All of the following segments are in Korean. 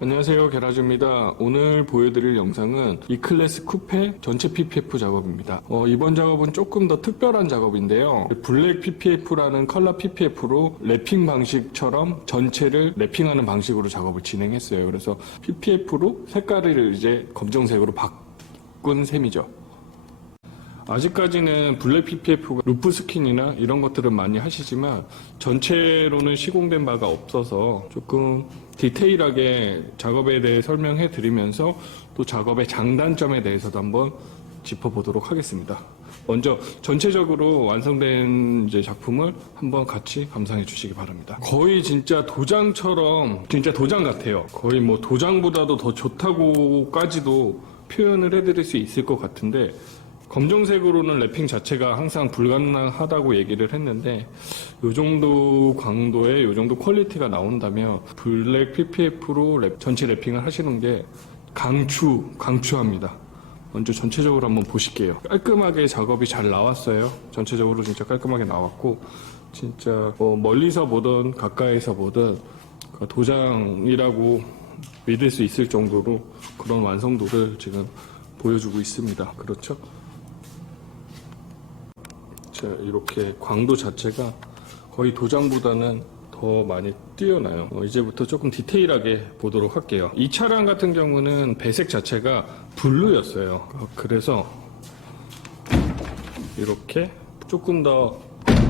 안녕하세요, 게라주입니다. 오늘 보여드릴 영상은 E클래스 쿠페 전체 PPF 작업입니다. 이번 작업은 조금 더 특별한 작업인데요. 블랙 PPF라는 컬러 PPF로 랩핑 방식처럼 전체를 랩핑하는 방식으로 작업을 진행했어요. 그래서 PPF로 색깔을 이제 검정색으로 바꾼 셈이죠. 아직까지는 블랙 PPF가 루프 스킨이나 이런 것들은 많이 하시지만 전체로는 시공된 바가 없어서 조금 디테일하게 작업에 대해 설명해 드리면서 또 작업의 장단점에 대해서도 한번 짚어보도록 하겠습니다. 먼저 전체적으로 완성된 이제 작품을 한번 같이 감상해 주시기 바랍니다. 거의 진짜 도장처럼 진짜 도장 같아요. 거의 뭐 도장보다도 더 좋다고까지도 표현을 해드릴 수 있을 것 같은데, 검정색으로는 랩핑 자체가 항상 불가능하다고 얘기를 했는데 이 정도 강도에 이 정도 퀄리티가 나온다면 블랙 PPF로 전체 랩핑을 하시는 게 강추합니다. 먼저 전체적으로 한번 보실게요. 깔끔하게 작업이 잘 나왔어요. 전체적으로 진짜 깔끔하게 나왔고, 진짜 멀리서 보든 가까이서 보든 도장이라고 믿을 수 있을 정도로 그런 완성도를 지금 보여주고 있습니다. 그렇죠? 자, 이렇게 광도 자체가 거의 도장보다는 더 많이 뛰어나요. 이제부터 조금 디테일하게 보도록 할게요. 이 차량 같은 경우는 배색 자체가 블루였어요. 그래서 이렇게 조금 더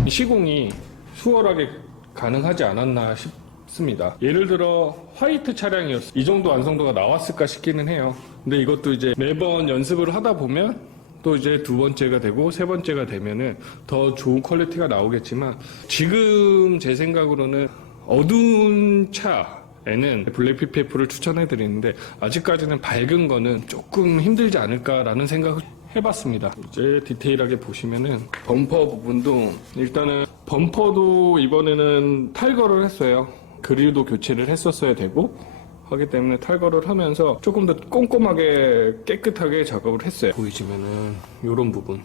시공이 수월하게 가능하지 않았나 싶습니다. 예를 들어 화이트 차량이었어요. 이 정도 완성도가 나왔을까 싶기는 해요. 근데 이것도 이제 매번 연습을 하다 보면 또 이제 두 번째가 되고 세 번째가 되면은 더 좋은 퀄리티가 나오겠지만, 지금 제 생각으로는 어두운 차에는 블랙 PPF를 추천해 드리는데 아직까지는 밝은 거는 조금 힘들지 않을까라는 생각을 해봤습니다. 이제 디테일하게 보시면은 범퍼 부분도, 일단은 범퍼도 이번에는 탈거를 했어요. 그릴도 교체를 했었어야 되고 하기 때문에 탈거를 하면서 조금 더 꼼꼼하게 깨끗하게 작업을 했어요. 보이시면은 이런 부분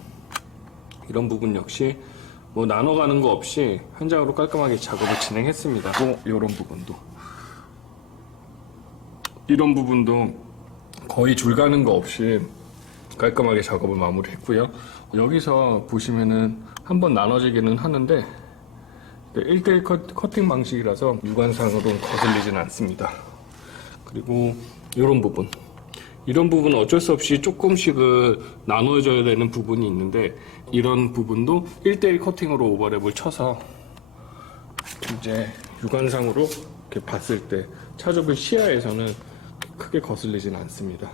역시 뭐 나눠가는 거 없이 한 장으로 깔끔하게 작업을 진행했습니다. 또 이런 부분도 거의 줄 가는 거 없이 깔끔하게 작업을 마무리했고요. 여기서 보시면은 한번 나눠지기는 하는데 1대1 커팅 방식이라서 육안상으로는 거슬리진 않습니다. 그리고 이런 부분 어쩔 수 없이 조금씩은 나눠줘야 되는 부분이 있는데, 이런 부분도 1대1 커팅으로 오버랩을 쳐서 이제 육안상으로 이렇게 봤을 때 차주분 시야에서는 크게 거슬리진 않습니다.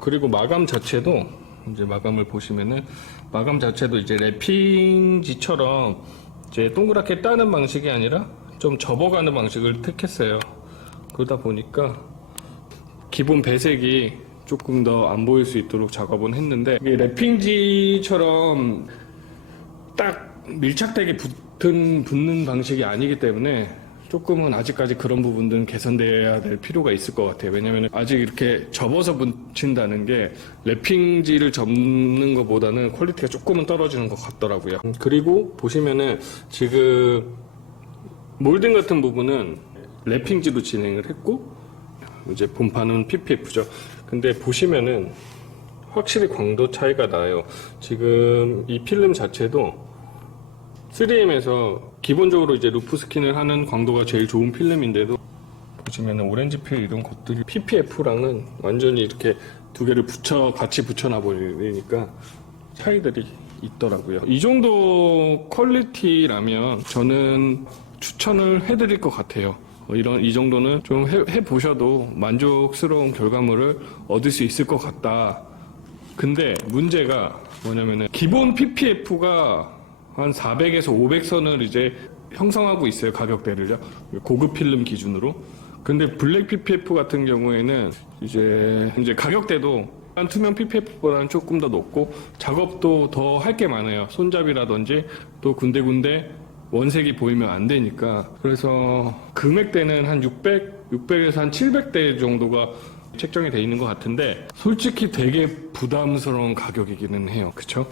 그리고 마감 자체도 이제 마감을 보시면은 마감 자체도 이제 랩핑지처럼 이제 동그랗게 따는 방식이 아니라 좀 접어가는 방식을 택했어요. 그러다 보니까 기본 배색이 조금 더 안 보일 수 있도록 작업은 했는데, 이게 랩핑지처럼 딱 밀착되게 붙는 방식이 아니기 때문에 조금은 아직까지 그런 부분들은 개선돼야 될 필요가 있을 것 같아요. 왜냐면 아직 이렇게 접어서 붙인다는 게 랩핑지를 접는 것보다는 퀄리티가 조금은 떨어지는 것 같더라고요. 그리고 보시면은 지금 몰딩 같은 부분은 랩핑지로 진행을 했고, 이제 본판은 PPF죠. 근데 보시면은 확실히 광도 차이가 나요. 지금 이 필름 자체도 3M에서 기본적으로 이제 루프 스킨을 하는 광도가 제일 좋은 필름인데도 보시면은 오렌지 필 이런 것들이 PPF랑은 완전히 이렇게 두 개를 같이 붙여놔 버리니까 차이들이 있더라고요. 이 정도 퀄리티라면 저는 추천을 해드릴 것 같아요. 이 정도는 좀 해보셔도 만족스러운 결과물을 얻을 수 있을 것 같다. 근데 문제가 뭐냐면은 기본 PPF가 한 400에서 500선을 이제 형성하고 있어요. 가격대를요. 고급 필름 기준으로. 근데 블랙 PPF 같은 경우에는 이제 가격대도 한 투명 PPF보다는 조금 더 높고 작업도 더 할 게 많아요. 손잡이라든지 또 군데군데 원색이 보이면 안 되니까. 그래서 금액대는 한 600에서 한 700대 정도가 책정이 돼 있는 것 같은데, 솔직히 되게 부담스러운 가격이기는 해요. 그쵸?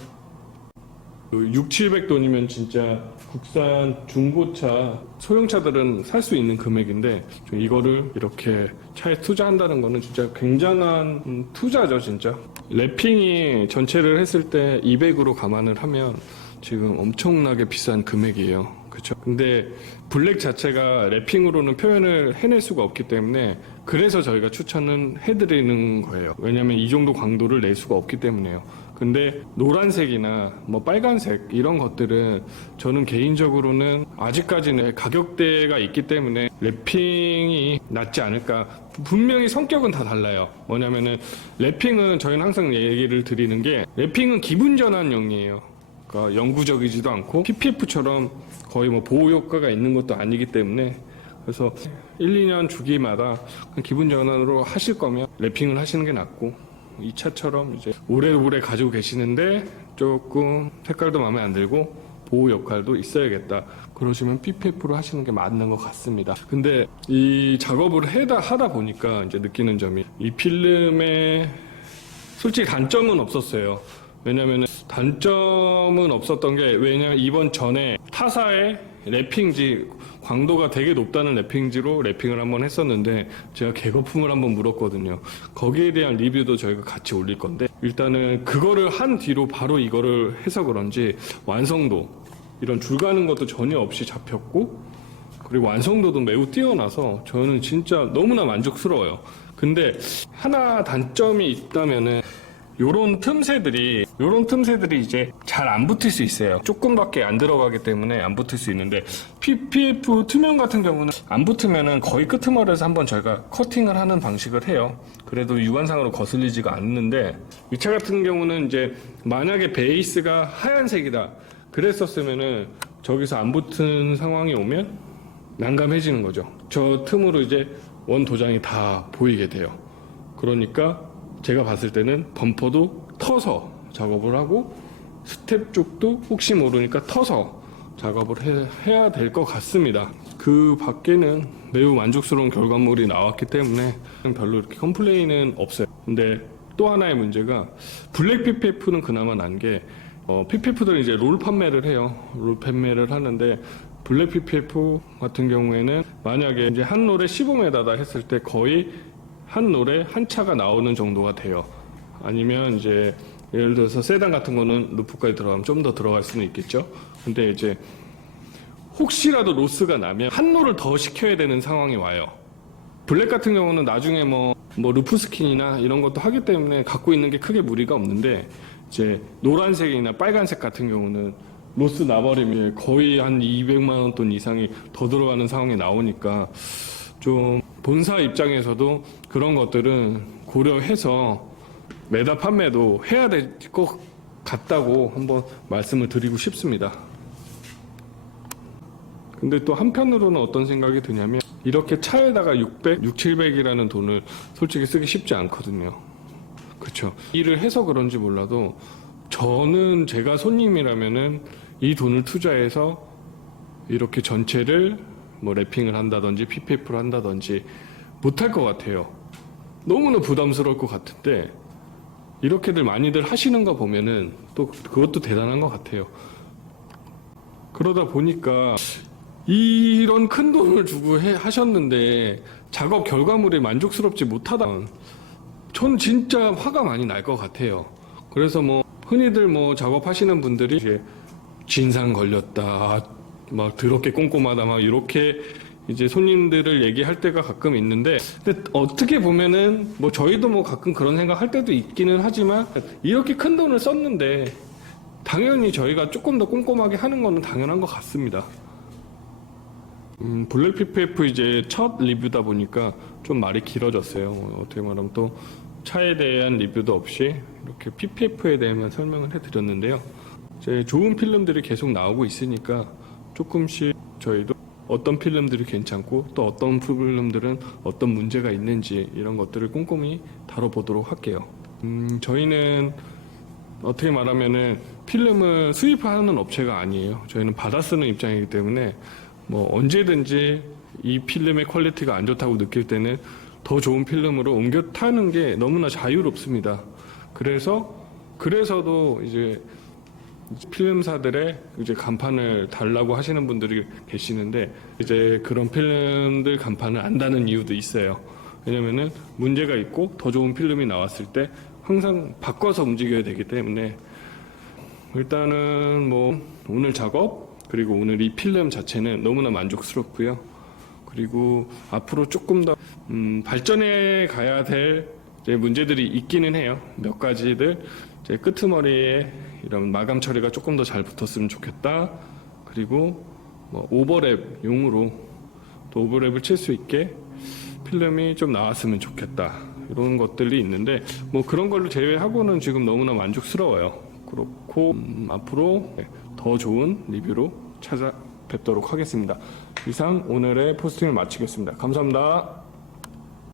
6, 700돈이면 진짜 국산 중고차, 소형차들은 살 수 있는 금액인데 이거를 이렇게 차에 투자한다는 거는 진짜 굉장한 투자죠, 진짜. 랩핑이 전체를 했을 때 200으로 감안을 하면 지금 엄청나게 비싼 금액이에요. 그렇죠? 근데 블랙 자체가 랩핑으로는 표현을 해낼 수가 없기 때문에 그래서 저희가 추천은 해드리는 거예요. 왜냐면 이 정도 강도를 낼 수가 없기 때문에요. 근데 노란색이나 뭐 빨간색 이런 것들은 저는 개인적으로는 아직까지는 가격대가 있기 때문에 랩핑이 낫지 않을까. 분명히 성격은 다 달라요. 뭐냐면은 랩핑은 저희는 항상 얘기를 드리는 게 랩핑은 기분 전환용이에요. 그러니까 영구적이지도 않고 PPF처럼 거의 뭐 보호 효과가 있는 것도 아니기 때문에 그래서 1, 2년 주기마다 기분 전환으로 하실 거면 랩핑을 하시는 게 낫고 이 차처럼 이제 오래오래 가지고 계시는데 조금 색깔도 마음에 안 들고 보호 역할도 있어야겠다. 그러시면 PPF로 하시는 게 맞는 것 같습니다. 근데 이 작업을 하다 보니까 이제 느끼는 점이 이 필름의 솔직히 단점은 없었어요. 왜냐면은 단점은 없었던 게 왜냐면 이번 전에 타사의 랩핑지 광도가 되게 높다는 랩핑지로 랩핑을 한번 했었는데 제가 개거품을 한번 물었거든요. 거기에 대한 리뷰도 저희가 같이 올릴 건데 일단은 그거를 한 뒤로 바로 이거를 해서 그런지 완성도 이런 줄 가는 것도 전혀 없이 잡혔고 그리고 완성도도 매우 뛰어나서 저는 진짜 너무나 만족스러워요. 근데 하나 단점이 있다면은 요런 틈새들이 이제 잘 안 붙을 수 있어요. 조금밖에 안 들어가기 때문에 안 붙을 수 있는데 PPF 투명 같은 경우는 안 붙으면은 거의 끄트머리에서 한번 저희가 커팅을 하는 방식을 해요. 그래도 육안상으로 거슬리지가 않는데 이 차 같은 경우는 이제 만약에 베이스가 하얀색이다 그랬었으면은 저기서 안 붙은 상황이 오면 난감해지는 거죠. 저 틈으로 이제 원 도장이 다 보이게 돼요. 그러니까 제가 봤을 때는 범퍼도 터서 작업을 하고 스텝 쪽도 혹시 모르니까 터서 작업을 해야 될 것 같습니다. 그 밖에는 매우 만족스러운 결과물이 나왔기 때문에 별로 이렇게 컴플레인은 없어요. 근데 또 하나의 문제가 블랙 PPF는 그나마 난 게 PPF들은 이제 롤 판매를 해요. 롤 판매를 하는데 블랙 PPF 같은 경우에는 만약에 이제 한 롤에 15m다 했을 때 거의 한 롤에 한 차가 나오는 정도가 돼요. 아니면 이제 예를 들어서 세단 같은 거는 루프까지 들어가면 좀 더 들어갈 수는 있겠죠. 근데 이제 혹시라도 로스가 나면 한 롤을 더 시켜야 되는 상황이 와요. 블랙 같은 경우는 나중에 뭐 루프 스킨이나 이런 것도 하기 때문에 갖고 있는 게 크게 무리가 없는데 이제 노란색이나 빨간색 같은 경우는 로스 나버리면 거의 한 200만 원 돈 이상이 더 들어가는 상황이 나오니까 좀 본사 입장에서도 그런 것들은 고려해서 매달 판매도 해야 될 것 같다고 한번 말씀을 드리고 싶습니다. 근데 또 한편으로는 어떤 생각이 드냐면 이렇게 차에다가 600, 700이라는 돈을 솔직히 쓰기 쉽지 않거든요. 그렇죠. 일을 해서 그런지 몰라도 저는 제가 손님이라면은 이 돈을 투자해서 이렇게 전체를 뭐 랩핑을 한다든지 PPF를 한다든지 못할 것 같아요. 너무나 부담스러울 것 같은데 이렇게들 많이들 하시는 거 보면은 또 그것도 대단한 것 같아요. 그러다 보니까 이런 큰 돈을 주고 하셨는데 작업 결과물이 만족스럽지 못하다 전 진짜 화가 많이 날 것 같아요. 그래서 뭐 흔히들 뭐 작업하시는 분들이 이제 진상 걸렸다 막 더럽게 꼼꼼하다 막 이렇게 이제 손님들을 얘기할 때가 가끔 있는데 근데 어떻게 보면은 뭐 저희도 뭐 가끔 그런 생각 할 때도 있기는 하지만 이렇게 큰 돈을 썼는데 당연히 저희가 조금 더 꼼꼼하게 하는 거는 당연한 것 같습니다. 블랙 PPF 이제 첫 리뷰다 보니까 좀 말이 길어졌어요. 어떻게 말하면 또 차에 대한 리뷰도 없이 이렇게 PPF에 대해만 설명을 해드렸는데요. 이제 좋은 필름들이 계속 나오고 있으니까 조금씩 저희도 어떤 필름들이 괜찮고 또 어떤 필름들은 어떤 문제가 있는지 이런 것들을 꼼꼼히 다뤄보도록 할게요. 저희는 어떻게 말하면은 필름을 수입하는 업체가 아니에요. 저희는 받아 쓰는 입장이기 때문에 뭐 언제든지 이 필름의 퀄리티가 안 좋다고 느낄 때는 더 좋은 필름으로 옮겨 타는 게 너무나 자유롭습니다. 그래서도 이제 필름사들의 이제 간판을 달라고 하시는 분들이 계시는데 이제 그런 필름들 간판을 안 다는 이유도 있어요. 왜냐면은 문제가 있고 더 좋은 필름이 나왔을 때 항상 바꿔서 움직여야 되기 때문에 일단은 뭐 오늘 작업 그리고 오늘 이 필름 자체는 너무나 만족스럽고요. 그리고 앞으로 조금 더 발전해 가야 될 이제 문제들이 있기는 해요. 몇 가지들 이제 끄트머리에 이런 마감 처리가 조금 더 잘 붙었으면 좋겠다. 그리고 뭐 오버랩용으로 또 오버랩을 칠 수 있게 필름이 좀 나왔으면 좋겠다. 이런 것들이 있는데 뭐 그런 걸로 제외하고는 지금 너무나 만족스러워요. 그렇고 앞으로 더 좋은 리뷰로 찾아뵙도록 하겠습니다. 이상 오늘의 포스팅을 마치겠습니다. 감사합니다.